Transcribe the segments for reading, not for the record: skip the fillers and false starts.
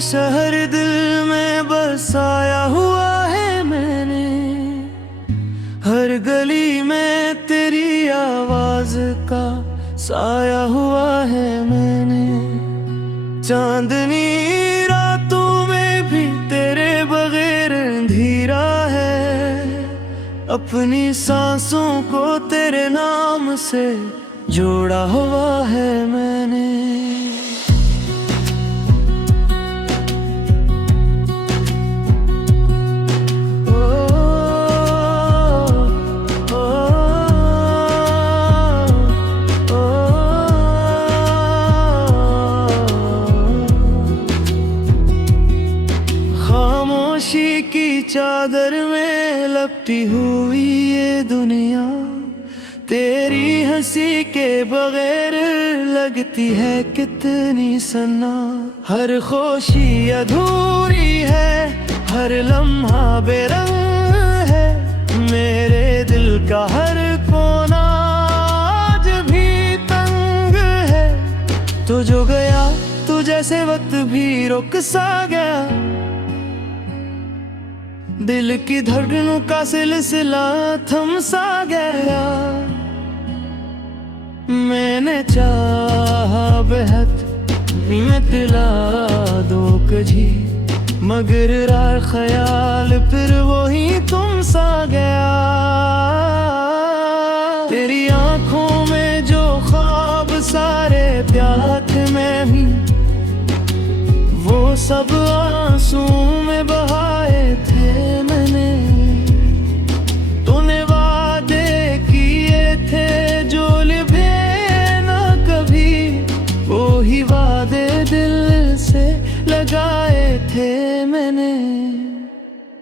शहर दिल में बसाया हुआ है मैंने। हर गली में तेरी आवाज का साया हुआ है मैंने। चांदनी रातों में भी तेरे बगैर अंधेरा है। अपनी सांसों को तेरे नाम से जोड़ा हुआ है मैंने। खामोशी की चादर में लपटी हुई ये दुनिया तेरी हंसी के बगैर लगती है कितनी सन्ना। हर खुशी अधूरी है, हर लम्हा बेरंग है। मेरे दिल का हर कोना आज भी तंग है। तू जो गया तू जैसे वक्त भी रुक सा गया। दिल की धड़कनों का सिलसिला थम सा गया। मैंने चाहा बेहद मैं दिला दो कजी, मगर राह ख्याल फिर वही तुम सा गया। तेरी आंखों में जो ख्वाब सारे प्यास में ही, वो सब आंसू में बहाए थे मैंने। तूने वादे किए थे जो लिभे ना कभी, वो ही वादे दिल से लगाए थे मैंने।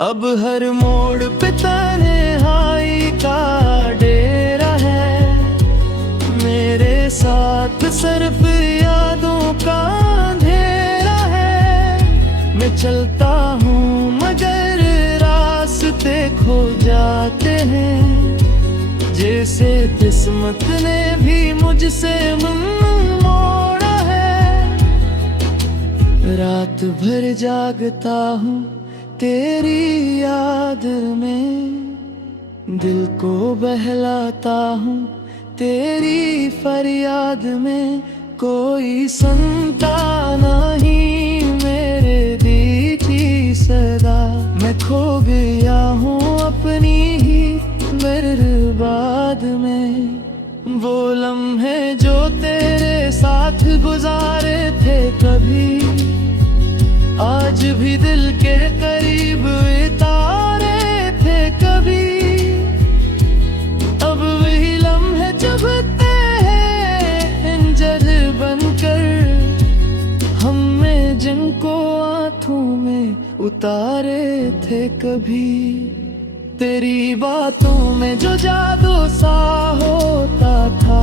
अब हर मोड़ पे तन्हाई का डेरा है। मेरे साथ सिर्फ यादों का अंधेरा है। मैं चलता हूँ मगर रास्ते खो जाते हैं। जैसे किस्मत ने भी मुझसे मुंह मोड़ा है। रात भर जागता हूँ तेरी याद में। दिल को बहलाता हूँ तेरी फरियाद में। कोई सुनता नहीं मेरे दिल की सदा। मैं खो गया हूँ अपनी ही बर्बाद में। वो लम्हे जो तेरे साथ गुजारे थे कभी, आज भी दिल के करीब उतारे थे कभी। अब वही लम्हे चुभते हैं इंजर बनकर हमें, जिनको आंखों में उतारे थे कभी। तेरी बातों में जो जादू सा होता था,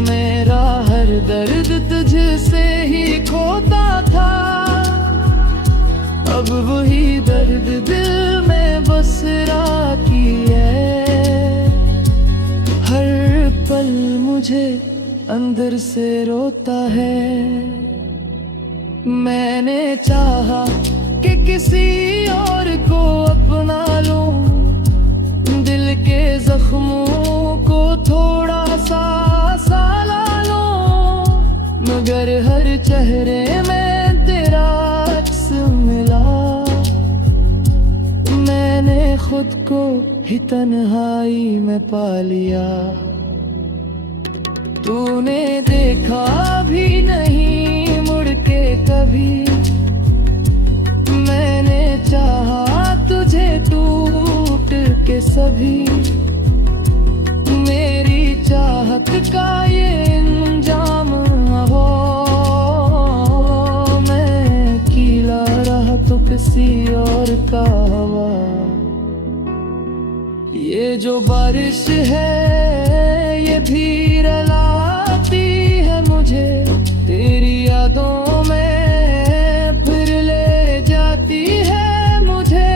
मेरा हर दर्द तुझसे ही खोता था। अब वही दर्द दिल में बसरा की है। हर पल मुझे अंदर से रोता है। मैंने चाहा कि किसी और को अपना लूं, दिल के जख्मों को थोड़ा सा साला लूं, मगर हर चेहरे में तेरा अक्स मिला। मैंने खुद को ही तन्हाई में पा लिया। तूने देखा भी नहीं मुड़ के कभी। मैंने चाहा तुझे टूट के सभी। मेरी चाहत का ये अंजाम हो, मैं कीला रहा तो किसी और का हवा। ये जो बारिश है ये भी रुलाती है मुझे तेरी यादों में, फिर ले जाती है मुझे।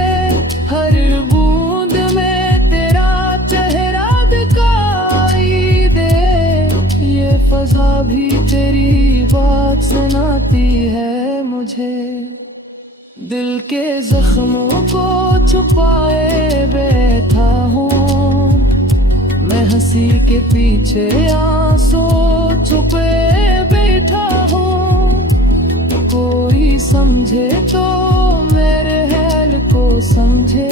हर बूंद में तेरा चेहरा दिखाई दे, ये फजा भी तेरी बात सुनाती है। मुझे। दिल के जख्मों को छुपाए बैठा हूँ मैं, हंसी के पीछे आंसू छुपे बैठा हूँ। कोई समझे तो मेरे हाल को समझे,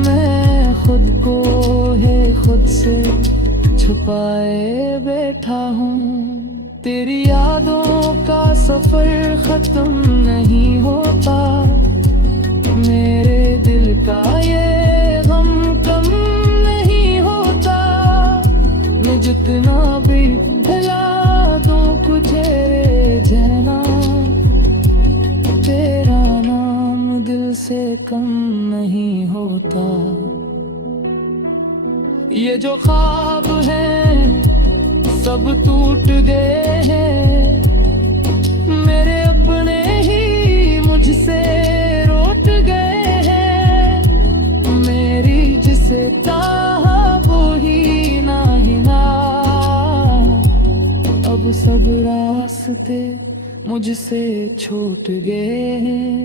मैं खुद को है खुद से छुपाए बैठा हूँ। तेरी यादों का सफर खत्म नहीं होता, मेरे दिल का ये गम कम नहीं होता। मैं जितना भी भुला दूं कुछ रे जाना, तेरा नाम दिल से कम नहीं होता। ये जो ख्वाब हैं सब टूट गए हैं, मेरे अपने ही मुझसे रूठ गए हैं। मेरी जिसे चाहा वो ही ना, अब सब रास्ते मुझसे छूट गए हैं।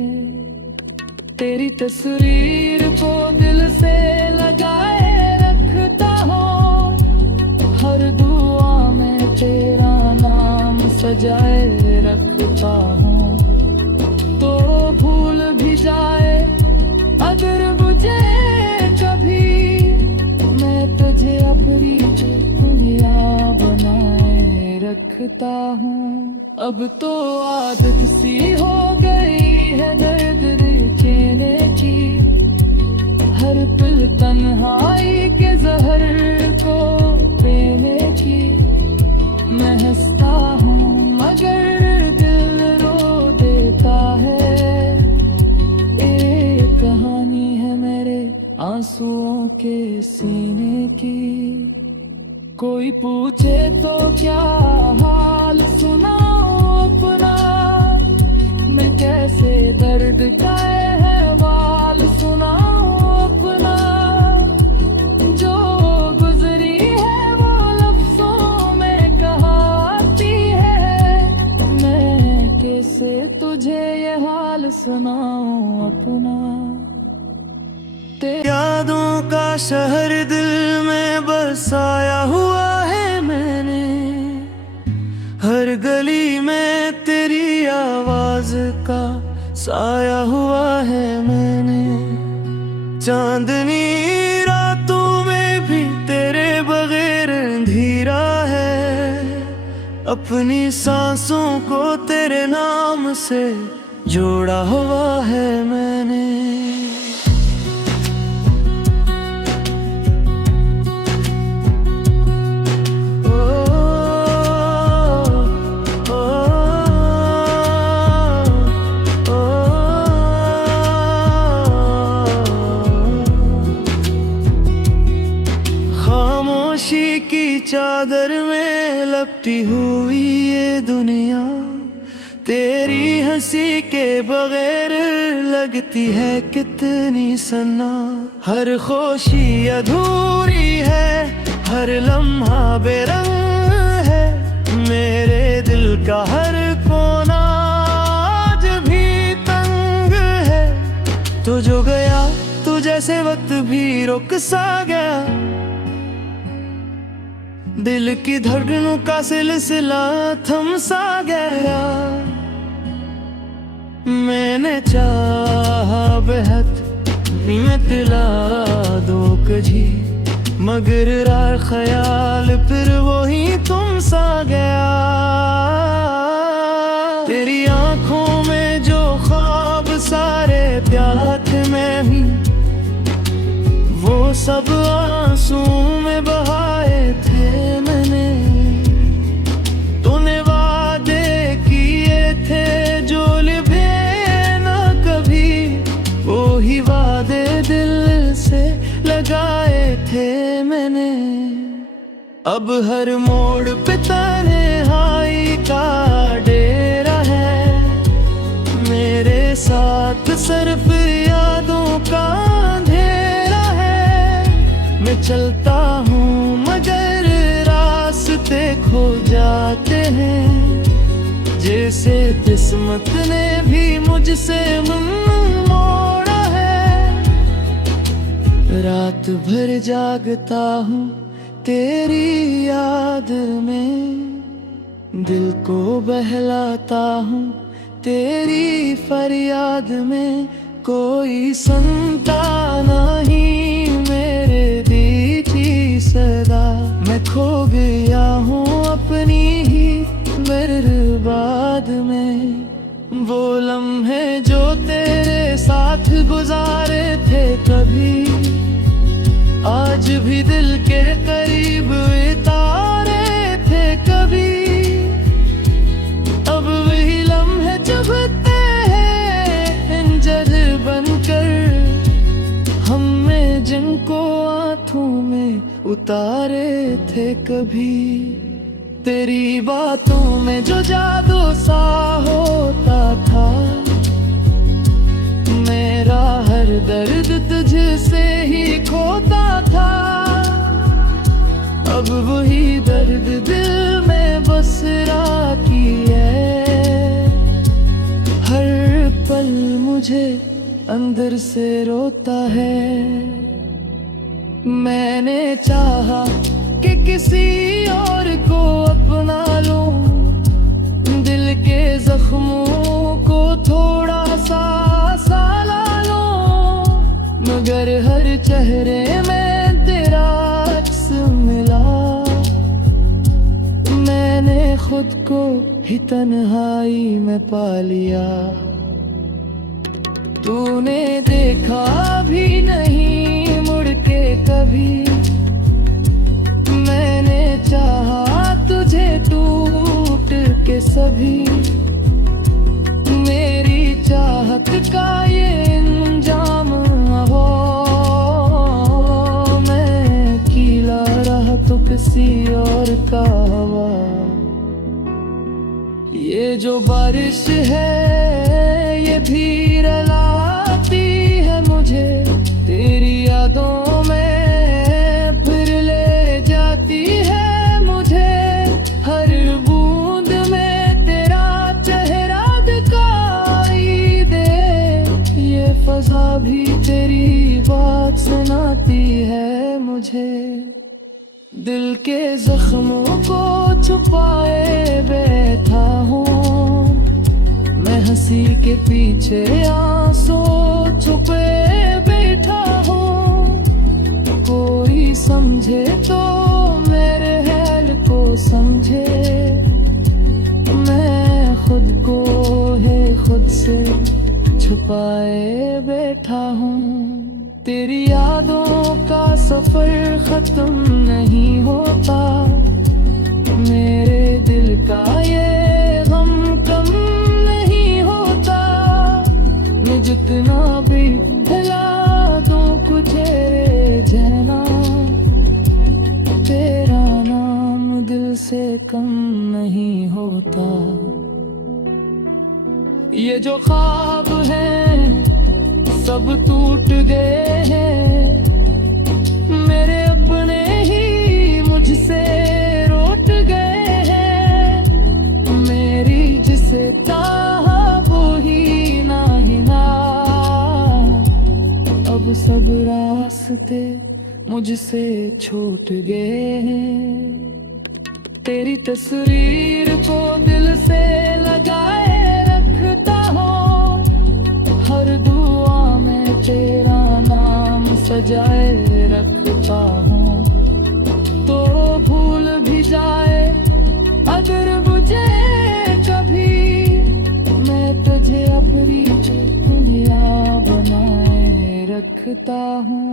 तेरी तस्वीर को दिल से लगाए रखता हूँ, हर दुआ में तेरा नाम सजाए रखता हूँ। तो भूल भी जाए अगर मुझे कभी, मैं तुझे अपनी दुनिया बनाए रखता हूँ। अब तो आदत सी हो गई है दर्द देने की, हर पल तन्हाई के जहर को पीने की। मैं हंसता हूँ मगर दिल रो देता है, एक कहानी है मेरे आंसुओं के सीने की। कोई पूछे तो क्या हाल सुनाऊं अपना, मैं कैसे दर्द का अहवाल सुनाऊं अपना। जो गुजरी है वो लफ्जों में कहाती है, मैं कैसे तुझे ये हाल सुनाऊं अपना। यादों का शहर दिल में बसाया हुआ है मैंने, हर गली में तेरी आवाज का साया हुआ है मैंने। चांदनी रातों में भी तेरे बगैर अंधेरा है, अपनी सांसों को तेरे नाम से जोड़ा हुआ है मैंने। खामोशी की चादर में लपटी हुई ये दुनिया, तेरी हंसी के बगैर लगती है कितनी सन्ना। हर खुशी अधूरी है, हर लम्हा बेरंग है, मेरे दिल का हर कोना आज भी तंग है। तो जो गया तू जैसे वक्त भी रुक सा गया, दिल की धड़कनों का सिलसिला थम सा गया। मैंने चाहा बेहद मैं दिला दूं कजी, मगर राह ख्याल फिर वही तुम सा गया। तेरी आंखों में जो ख्वाब सारे प्यार थे मैं ही, वो सब आंसू में बहाए थे मैंने। तूने वादे किए थे जो निभे ना कभी, वो ही वादे दिल से लगाए थे मैंने। अब हर मोड़ पे तन्हाई का डेरा है, मेरे साथ सिर्फ यादों का अंधेरा है। मैं चलता हूँ मगर रास्ते खो जाते हैं, से किस्मत ने भी मुझसे मुंह मोड़ा है। रात भर जागता हूँ तेरी याद में, दिल को बहलाता हूँ तेरी फरियाद में। कोई सुनता नहीं मेरे दिल की सदा, मैं खो गया हूँ अपनी ही बर्बाद में। वो लम्हे जो तेरे साथ गुजारे थे कभी, आज भी दिल के करीब उतारे थे कभी। अब वही लम्हे चुभते हैं इंजर बनकर, हमने जिनको आँखों में उतारे थे कभी। तेरी बातों में जो जादू सा होता था, मेरा हर दर्द तुझसे ही खोता था। अब वही दर्द दिल में बसरा की है, हर पल मुझे अंदर से रोता है। मैंने चाहा कि किसी और को अपना लूं, दिल के जख्मों को थोड़ा सा साला लूं, मगर हर चेहरे में तेरा अक्स मिला। मैंने खुद को ही तन्हाई में पा लिया। तूने देखा भी नहीं मुड़ के कभी, मैंने चाहा तुझे टूट के सभी। मेरी चाहत का ये इंजाम हो, मैं कीला रहा तो किसी और का हवा। ये जो बारिश है ये भी रुलाती है मुझे, तेरी यादों में फिर ले जाती है मुझे। हर बूंद में तेरा चेहरा दिखाई दे, ये फजा भी तेरी बात सुनाती है मुझे। दिल के जख्मों को छुपाए बैठा हूँ मैं, हंसी के पीछे आंसू छुपे बैठा हूँ। कोई समझे तो मेरे हाल को समझे, मैं खुद को है खुद से छुपाए बैठा हूँ। तेरी यादों का सफर खत्म नहीं होता, मेरे दिल का ये गम कम नहीं होता। मैं जितना भी भुला दूं कुछ तेरे जैना, तेरा नाम दिल से कम नहीं होता। ये जो ख्वाब हैं सब टूट गए हैं, मेरे अपने ही मुझसे रूठ गए हैं। मेरी जिसे चाहा वो ही ना ही ना, अब सब रास्ते मुझसे छूट गए हैं। तेरी तस्वीर को दिल से लगाए रखता हूँ, हर दुआ में तेरा नाम सजाए रखता हूँ। तो भूल भी जाए अगर मुझे कभी, मैं तुझे अपनी दुनिया बनाए रखता हूँ।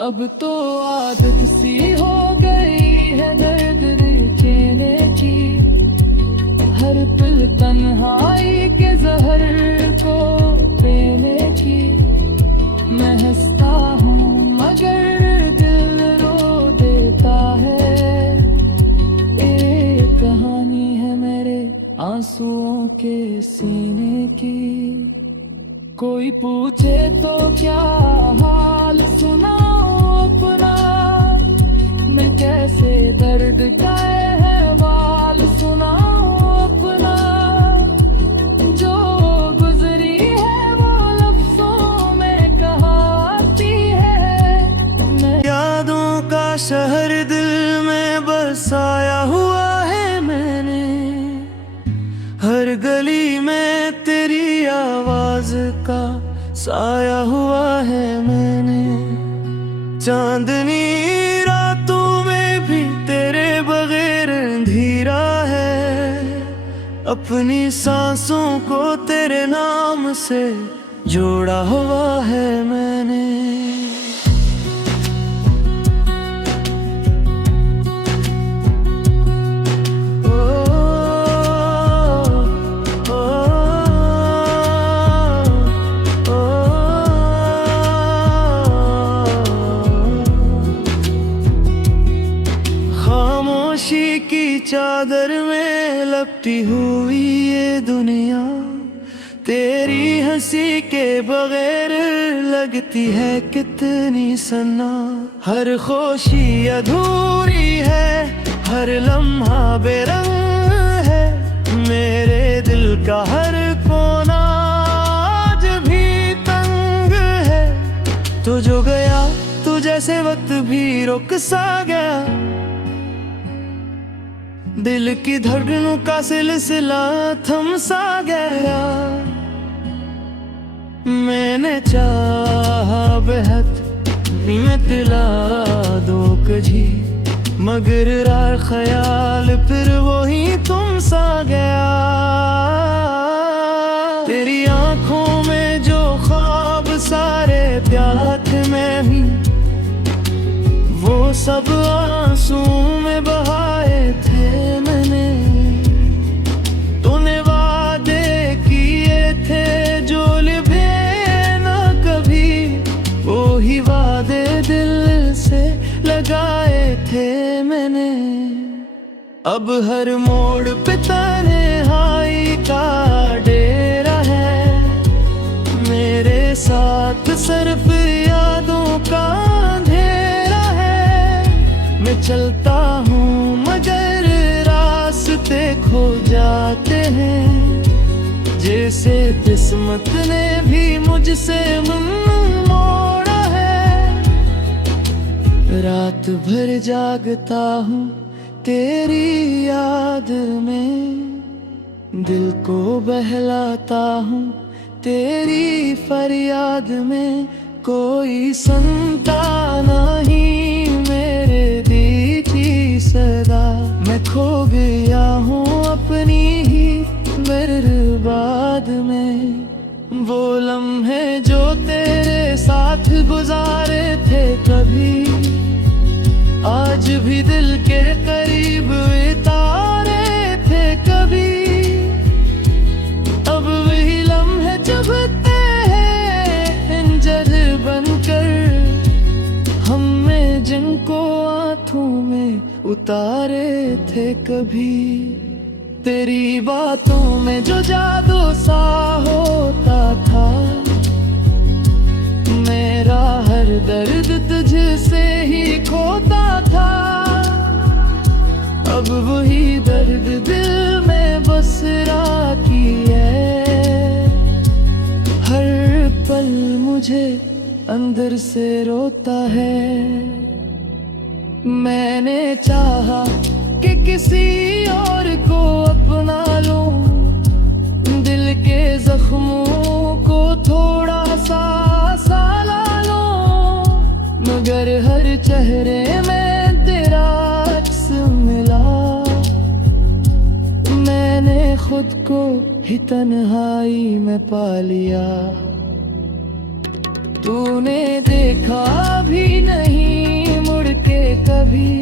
अब तो आदत सी हो गई है दर्द देने की, हर पल तन्हाई के जहर को पीने की। मैं हंसता हूँ मगर दिल रो देता है, एक कहानी है मेरे आंसुओं के सीने की। कोई पूछे तो क्या हाल सुनाऊं अपना, मैं कैसे दर्द का अहवाल सुनाऊं अपना। हर गली में तेरी आवाज का साया हुआ है मैंने। चांदनी रातों में भी तेरे बगैर अंधेरा है। अपनी सांसों को तेरे नाम से जोड़ा हुआ है मैंने। खामोशी की चादर में लपटी हुई ये दुनिया तेरी हंसी के बगैर लगती है कितनी सन्ना। हर खुशी अधूरी है, हर लम्हा बेरंग है। मेरे दिल का हर कोना आज भी तंग है। तू जो गया तू जैसे वक्त भी रुक सा गया। दिल की धड़कनों का सिलसिला थम सा गया। मैंने चाहा बेहद मैं दिला दो कजी, मगर राह ख्याल फिर वही तुम सा गया। तेरी आंखों में जो ख्वाब सारे प्यार थे मैं ही, वो सब आंसू में बहाए थे मैंने। तूने वादे किए थे जो निभे ना कभी, वो ही वादे दिल से लगाए थे मैंने। अब हर मोड़ पे तन्हाई का डेरा है। मेरे साथ सिर्फ यादों का अंधेरा है। मैं चलता हूँ मगर रास्ते खो जाते हैं। जैसे किस्मत ने भी मुझसे मुंह मोड़ा है। रात भर जागता हूँ तेरी याद में, दिल को बहलाता हूँ तेरी फरियाद में। कोई सुनता नहीं मेरे दिल की सदा। मैं खो गया हूँ अपनी ही बर्बाद में। वो लम्हे जो तेरे साथ गुजारे थे कभी, आज भी दिल के करीब उतारे थे कभी। अब वही लम्हे चुभते हैं इंजर बनकर हमें, जिनको आँखों में उतारे थे कभी। तेरी बातों में जो जादू सा होता था, मेरा हर दर्द तुझसे ही खोता था। अब वही दर्द दिल में बसरा की है। हर पल मुझे अंदर से रोता है। मैंने चाहा कि किसी और को अपना लूं, दिल के जख्मों को थोड़ा सा साला लूं, मगर हर चेहरे में तेरा अक्स मिला। मैंने खुद को ही तन्हाई में पा लिया। तूने देखा भी नहीं मुड़ के कभी।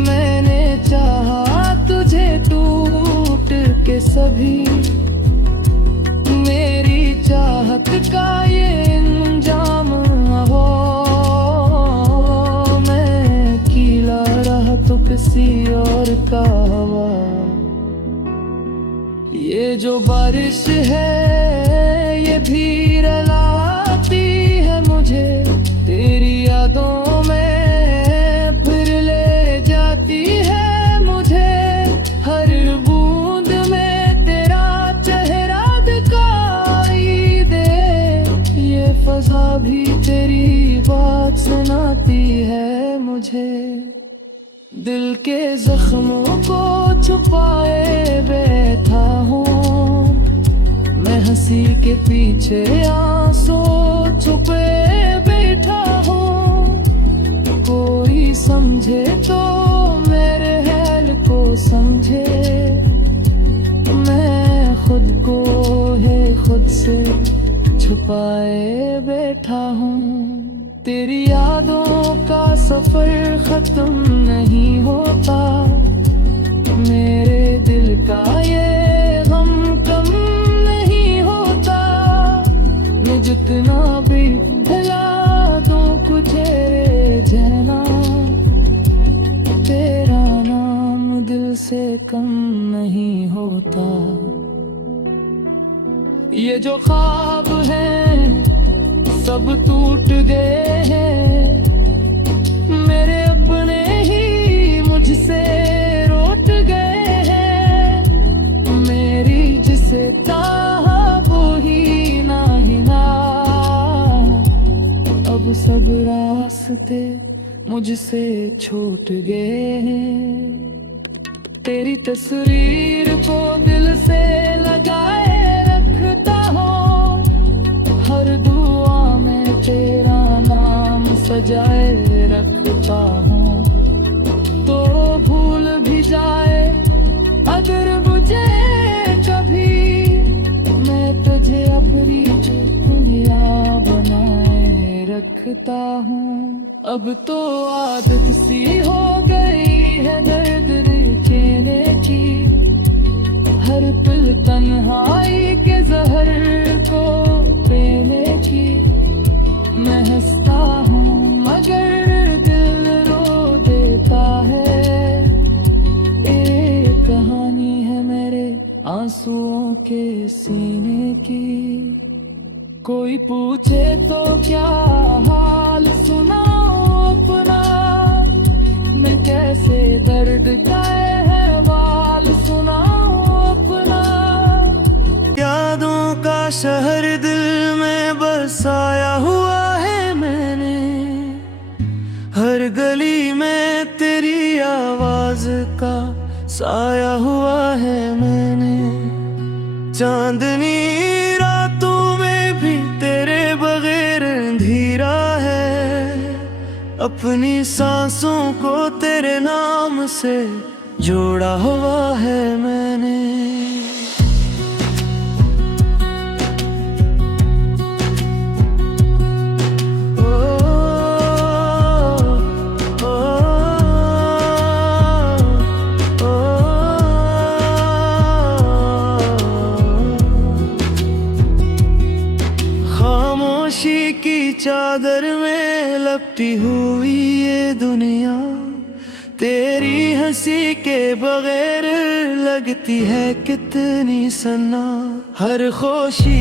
मैंने चाहा तुझे टूट के सभी। मेरी चाहत का ये इंजाम हो, मैं कीला रहा तो किसी और का हवा। ये जो बारिश है ये भी रुलाती है मुझे तेरी यादों में, फिर ले जाती है मुझे। हर बूंद में तेरा चेहरा दिखाई दे, ये फजा भी तेरी बात सुनाती है मुझे। दिल के जख्मों को छुपाए बैठे हंसी के पीछे आंसू छुपे बैठा हूँ। कोई समझे तो मेरे हाल को समझे, मैं खुद को है खुद से छुपाए बैठा हूँ। तेरी यादों का सफर खत्म नहीं होता, मेरे दिल का ये गम कम नहीं होता। मैं जितना भी भुला दूं कुछ रहना, तेरा नाम दिल से कम नहीं होता। ये जो ख्वाब हैं सब टूट गए हैं, मेरे अपने ही मुझसे रूठ गए हैं। मेरी जिसे चाहा वो ही ना हिला, अब सब रास्ते मुझसे छूट गए हैं। तेरी तस्वीर को दिल से लगाए रखता हूँ, हर दुआ में तेरा नाम सजाए रखता हूँ। तो भूल भी जाए अगर मुझे कभी, मैं तुझे अपनी दुनिया बनाए रखता हूँ। अब तो आदत सी हो गई है दर्द देने की, हर पल तन्हाई के जहर को पीने की। मैं हंसता हूँ मगर दिल रो देता है, ये कहानी है मेरे आंसुओं के सीने की। कोई पूछे तो क्या हाल सुनाऊं अपना, मैं कैसे दर्द का अहवाल सुनाऊं अपना। यादों का शहर दिल में बसाया हुआ है मैंने, हर गली में तेरी आवाज का साया हुआ है मैंने। चांदनी रातों में भी तेरे बगैर अंधेरा है, अपनी सांसों को तेरे नाम से जोड़ा हुआ है मैंने। खामोशी की चादर में लपटी हुई ये दुनिया, तेरी हंसी के बगैर लगती है कितनी सन्ना। हर खुशी